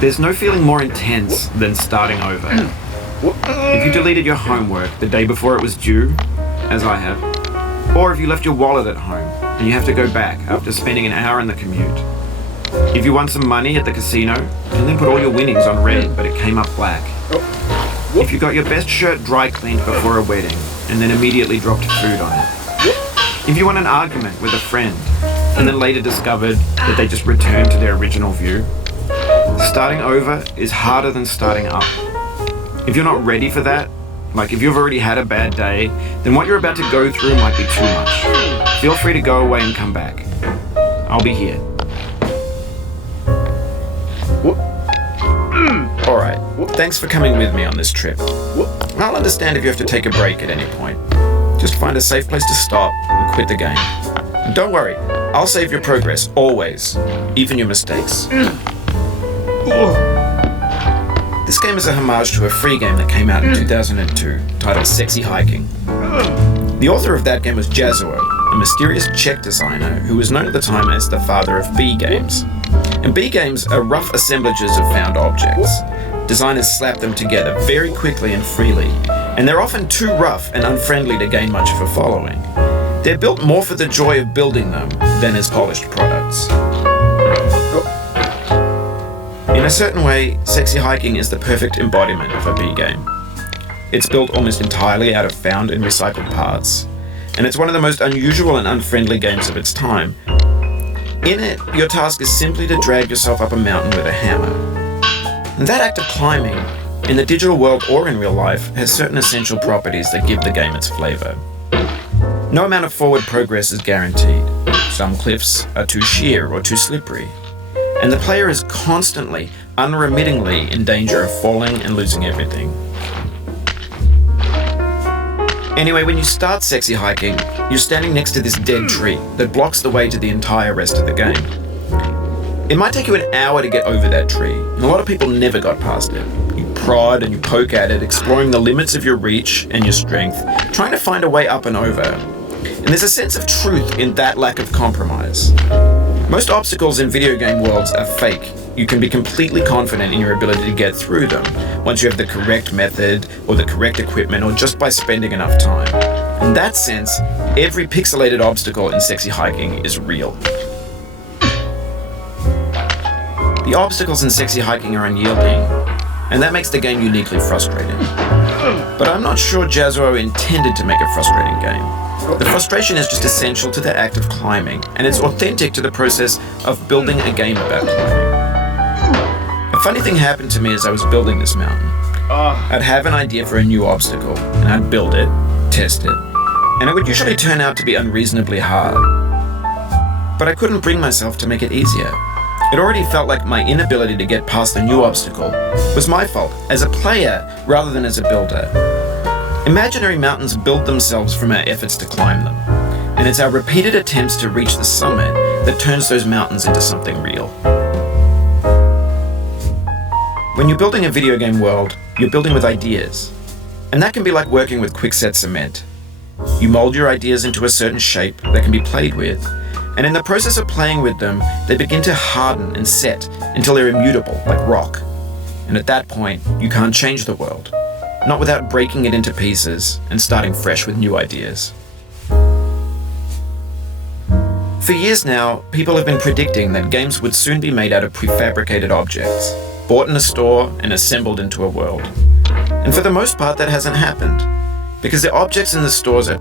There's no feeling more intense than starting over. If you deleted your homework the day before it was due, as I have, or if you left your wallet at home and you have to go back after spending an hour in the commute. If you won some money at the casino and then put all your winnings on red but it came up black. If you got your best shirt dry cleaned before a wedding and then immediately dropped food on it. If you won an argument with a friend and then later discovered that they just returned to their original view. Starting over is harder than starting up. If you're not ready for that, like if you've already had a bad day, then what you're about to go through might be too much. Feel free to go away and come back. I'll be here. Alright, thanks for coming with me on this trip. I'll understand if you have to take a break at any point. Just find a safe place to stop and quit the game. And don't worry, I'll save your progress, always, even your mistakes. This game is a homage to a free game that came out in 2002, titled Sexy Hiking. The author of that game was ggez, a mysterious Czech designer who was known at the time as the father of B games. And B games are rough assemblages of found objects. Designers slap them together very quickly and freely, and they're often too rough and unfriendly to gain much of a following. They're built more for the joy of building them than as polished products. In a certain way, Sexy Hiking is the perfect embodiment of a B game. It's built almost entirely out of found and recycled parts, and it's one of the most unusual and unfriendly games of its time. In it, your task is simply to drag yourself up a mountain with a hammer. And that act of climbing, in the digital world or in real life, has certain essential properties that give the game its flavor. No amount of forward progress is guaranteed. Some cliffs are too sheer or too slippery. And the player is constantly, unremittingly in danger of falling and losing everything. Anyway, when you start Sexy Hiking, you're standing next to this dead tree that blocks the way to the entire rest of the game. It might take you an hour to get over that tree, and a lot of people never got past it. You prod and you poke at it, exploring the limits of your reach and your strength, trying to find a way up and over. And there's a sense of truth in that lack of compromise. Most obstacles in video game worlds are fake. You can be completely confident in your ability to get through them once you have the correct method or the correct equipment or just by spending enough time. In that sense, every pixelated obstacle in Sexy Hiking is real. The obstacles in Sexy Hiking are unyielding, and that makes the game uniquely frustrating. But I'm not sure ggez intended to make a frustrating game. The frustration is just essential to the act of climbing, and it's authentic to the process of building a game about climbing. A funny thing happened to me as I was building this mountain. I'd have an idea for a new obstacle, and I'd build it, test it, and it would usually turn out to be unreasonably hard. But I couldn't bring myself to make it easier. It already felt like my inability to get past the new obstacle was my fault as a player rather than as a builder. Imaginary mountains build themselves from our efforts to climb them, and it's our repeated attempts to reach the summit that turns those mountains into something real. When you're building a video game world, you're building with ideas, and that can be like working with quickset cement. You mold your ideas into a certain shape that can be played with, and in the process of playing with them, they begin to harden and set until they're immutable, like rock. And at that point, you can't change the world. Not without breaking it into pieces and starting fresh with new ideas. For years now, people have been predicting that games would soon be made out of prefabricated objects, bought in a store and assembled into a world. And for the most part, that hasn't happened, because the objects in the stores are